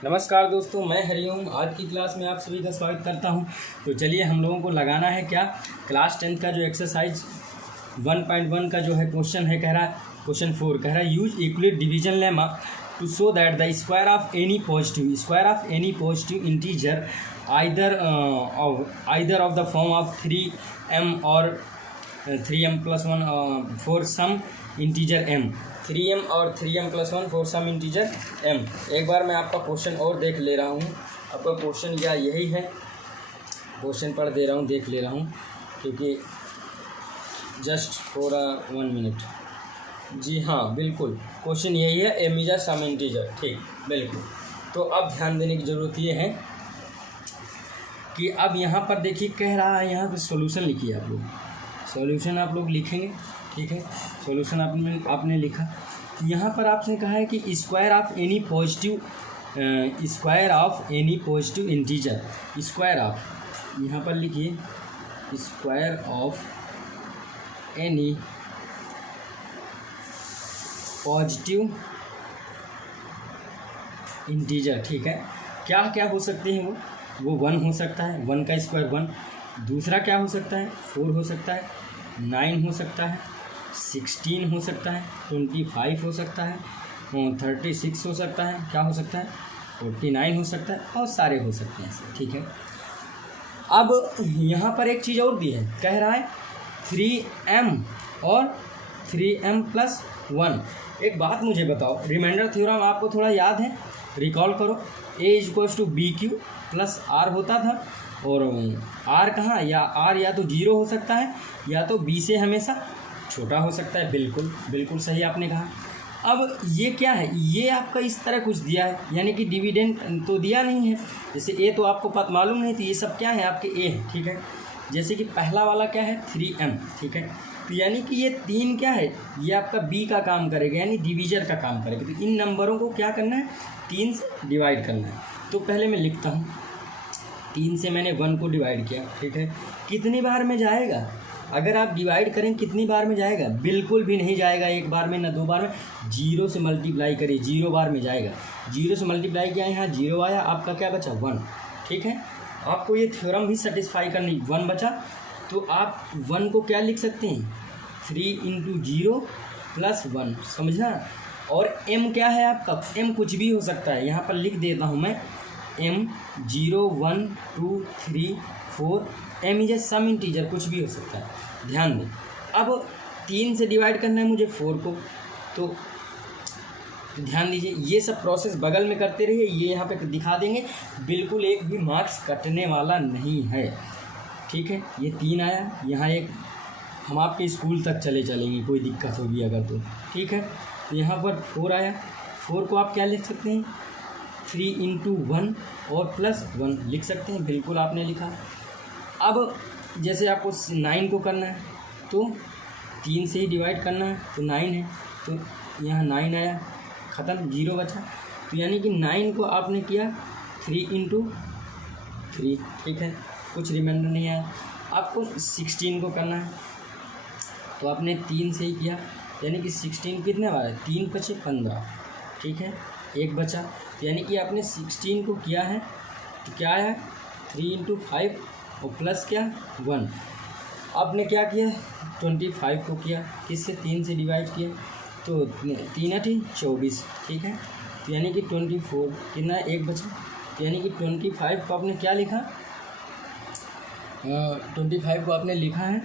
नमस्कार दोस्तों, मैं हरिओम। आज की क्लास में आप सभी का स्वागत करता हूं। तो चलिए हम लोगों को लगाना है क्या, क्लास 10 का जो एक्सरसाइज 1.1 का जो है क्वेश्चन है, कह रहा है क्वेश्चन 4 कह रहा है use Euclid division lemma to show that the square of any positive integer either of the form of 3m और 3m+1 for some integer m, 3m और 3m+1 for some integer m। एक बार मैं आपका question और देख ले रहा हूँ। आपका क्वेश्चन या यही है, क्वेश्चन पढ़ दे रहा हूँ, देख ले रहा हूँ, क्योंकि जस्ट फॉर 1 मिनट। जी हाँ, बिल्कुल क्वेश्चन यही है, m is a some integer. ठीक, बिल्कुल। तो अब ध्यान देने की ज़रूरत ये है कि अब यहाँ पर देखिए कह रहा है, यहाँ पर सॉल्यूशन लिखिए। आप लोग सॉल्यूशन आप लोग लिखेंगे, ठीक है। सॉल्यूशन आपने लिखा। यहाँ पर आपने कहा है कि square of any positive integer, square of, यहाँ पर लिखिए square of any positive integer. ठीक है, क्या क्या हो सकते हैं वो 1 हो सकता है, 1 का स्क्वायर 1। दूसरा क्या हो सकता है, 4 हो सकता है, 9 हो सकता है, 16 हो सकता है, 25 हो सकता है, 36 हो सकता है, क्या हो सकता है 49 हो सकता है, और सारे हो सकते हैं ऐसे। ठीक है, अब यहाँ पर एक चीज़ और भी है, कह रहा है 3m और 3m+1। एक बात मुझे बताओ, रिमाइंडर थ्योरम आपको थोड़ा याद है, रिकॉल करो। A=BQ + R होता था, और R कहाँ, या R या तो 0 हो सकता है या तो B से हमेशा छोटा हो सकता है। बिल्कुल बिल्कुल सही आपने कहा। अब ये क्या है, ये आपका इस तरह कुछ दिया है, यानी कि डिविडेंड तो दिया नहीं है। जैसे A तो आपको पता मालूम नहीं, तो ये सब क्या है आपके A है। ठीक है, जैसे कि पहला वाला क्या है 3m। ठीक है, तो यानी कि ये 3 क्या है, ये आपका B का काम करेगा, यानी डिवीजर का काम करेगा। तो इन नंबरों को क्या करना है, 3 से डिवाइड करना है। तो पहले मैं लिखता हूँ, 3 से मैंने 1 को डिवाइड किया। ठीक है, कितनी बार में जाएगा, अगर आप डिवाइड करें कितनी बार में जाएगा, बिल्कुल भी नहीं जाएगा एक बार में, ना 2 बार में। 0 से मल्टीप्लाई करिए, 0 बार में जाएगा। 0 से मल्टीप्लाई किया, यहाँ 0 आया, आपका क्या बचा 1। ठीक है, आपको ये थ्योरम भी सेटिस्फाई करनी, 1 बचा। तो आप 1 को क्या लिख सकते हैं, 3 × 0 + 1, समझना। और m क्या है आपका, m कुछ भी हो सकता है, यहाँ पर लिख देता हूँ मैं, m 0 1 2 3 4, m is a some integer, कुछ भी हो सकता है। ध्यान दें, अब 3 से डिवाइड करना है मुझे 4 को, तो ध्यान दीजिए, ये सब प्रोसेस बगल में करते रहिए, ये यहाँ पे दिखा देंगे, बिल्कुल एक भी मार्क्स कटने वाला नहीं है। ठीक है, ये 3 आया, यहाँ एक, हम आपके स्कूल तक चलेंगे, कोई दिक्कत होगी अगर तो। ठीक है, तो यहाँ पर 4 आया, 4 को आप क्या लिख सकते हैं, 3 × 1 और +1 लिख सकते हैं, बिल्कुल आपने लिखा। अब जैसे आपको 9 को करना है, तो 3 से ही डिवाइड करना है, तो 9 है, तो यहाँ 9 आया, ख़त्म, 0 बचा। तो यानी कि 9 को आपने किया 3 × 3। ठीक है, कुछ रिमाइंडर नहीं आया। आपको 16 को करना है, तो आपने 3 से ही किया, यानी कि 16 कितने बार है, 3 × 5 = 15। ठीक है, एक बचा, तो यानी कि आपने 16 को किया है, तो क्या आया 3 × 5 और प्लस क्या 1। आपने क्या किया, 25 को किया, किससे, 3 से डिवाइड किया, तो 3 × 8 = 24। ठीक है, तो यानी कि 24 कितना, एक बचा, तो यानी कि 25 को आपने क्या लिखा, 25 को आपने लिखा है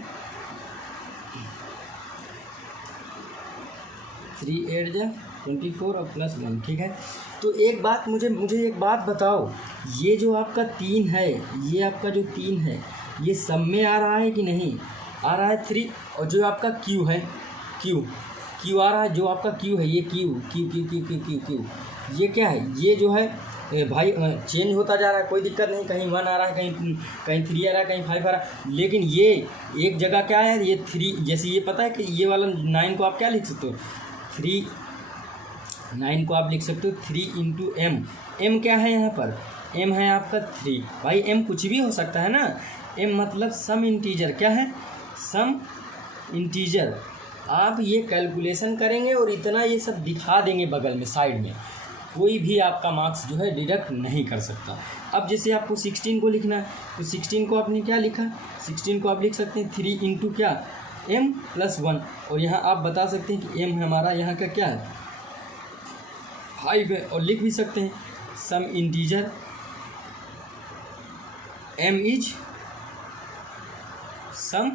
3 8 जा 24 और +1। ठीक है, तो एक बात मुझे एक बात बताओ, ये जो आपका 3 है, ये आपका जो 3 है, ये सब में आ रहा है कि नहीं आ रहा है 3, और जो आपका Q है, Q आ रहा है, जो आपका Q है, ये Q, ये क्या है, ये जो है भाई चेंज होता जा रहा है, कोई दिक्कत नहीं, कहीं 1 आ रहा है, कहीं 3 आ रहा है, कहीं 5 आ रहा है, लेकिन ये एक जगह क्या है, ये 3, जैसे ये पता है कि ये वाला 9 को आप क्या लिख सकते हो, 9 को आप लिख सकते हो 3 × m। m क्या है यहाँ पर, m है आपका 3। भाई m कुछ भी हो सकता है ना, m मतलब सम इंटीजर, क्या है, सम इंटीजर। आप ये कैलकुलेशन करेंगे और इतना ये सब दिखा देंगे बगल में साइड में, कोई भी आपका मार्क्स जो है डिडक्ट नहीं कर सकता। अब जैसे आपको 16 को लिखना है तो 16 को आपने क्या लिखा, 16 को आप लिख सकते हैं 3 इंटू क्या m + 1, और यहाँ आप बता सकते हैं कि m हमारा यहाँ का क्या है 5 है, और लिख भी सकते हैं some integer m is some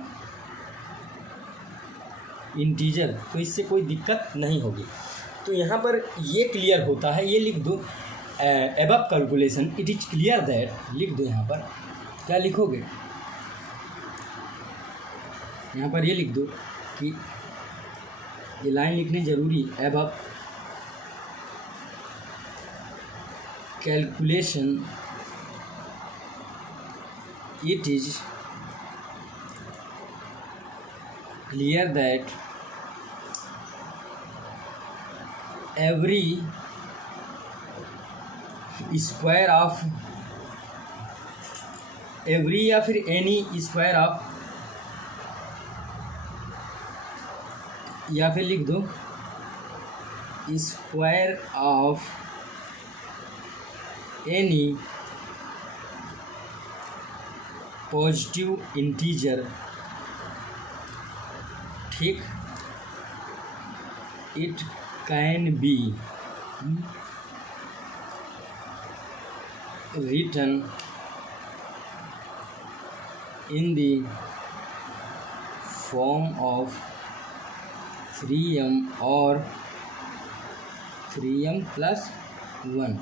integer, तो इससे कोई दिक्कत नहीं होगी। तो यहाँ पर ये क्लियर होता है, ये लिख दो above calculation it is clear that, लिख दो यहाँ पर क्या लिखोगे, यहाँ पर ये लिख दो कि ये लाइन लिखनी जरूरी, above calculation it is clear that every square of every या फिर any square of, या फिर लिख दो square of any positive integer, ठीक, it can be written in the form of 3m or 3m + 1,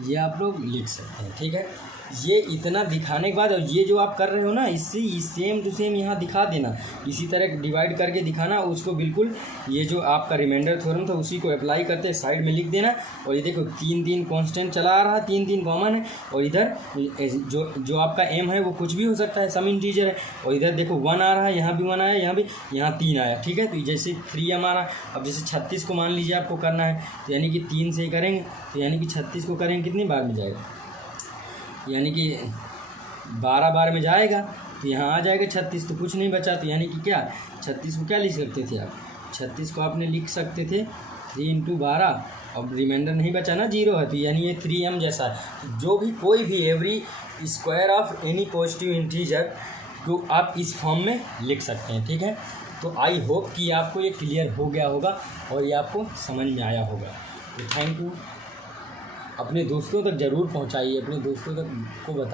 ये आप लोग लिख सकते हैं। ठीक है, ये इतना दिखाने के बाद, और ये जो आप कर रहे हो ना इससे सेम टू सेम यहाँ दिखा देना, इसी तरह डिवाइड करके दिखाना उसको बिल्कुल, ये जो आपका रिमाइंडर थ्योरम था उसी को अप्लाई करते साइड में लिख देना। और ये देखो 3 कांस्टेंट चला आ रहा है, 3 कॉमन है, और इधर जो आपका m है वो कुछ भी हो सकता है, सम इंटीजर है, और इधर देखो 1 आ रहा है, यहाँ भी 1 आया, यहाँ भी, यहाँ 3 आया। ठीक है, तो जैसे 3m आ रहा है, अब जैसे 36 को मान लीजिए आपको करना है, तो यानी कि 3 से करेंगे, तो यानी कि 36 को करेंगे कितनी बार में जाएगा, यानी कि 12 बार में जाएगा, तो यहाँ आ जाएगा 36, तो कुछ नहीं बचा, तो यानी कि क्या 36 को क्या लिख सकते थे आप, 36 को आपने लिख सकते थे 3 × 12, अब रिमाइंडर नहीं बचा ना, 0 है, तो यानी ये 3m जैसा है। तो जो भी कोई भी every square of any positive integer को आप इस फॉर्म में लिख सकते हैं। ठीक है, तो आई होप कि आपको ये क्लियर हो गया होगा और ये आपको समझ में आया होगा। तो थैंक यू, अपने दोस्तों तक ज़रूर पहुंचाइए, अपने दोस्तों तक को बताइए।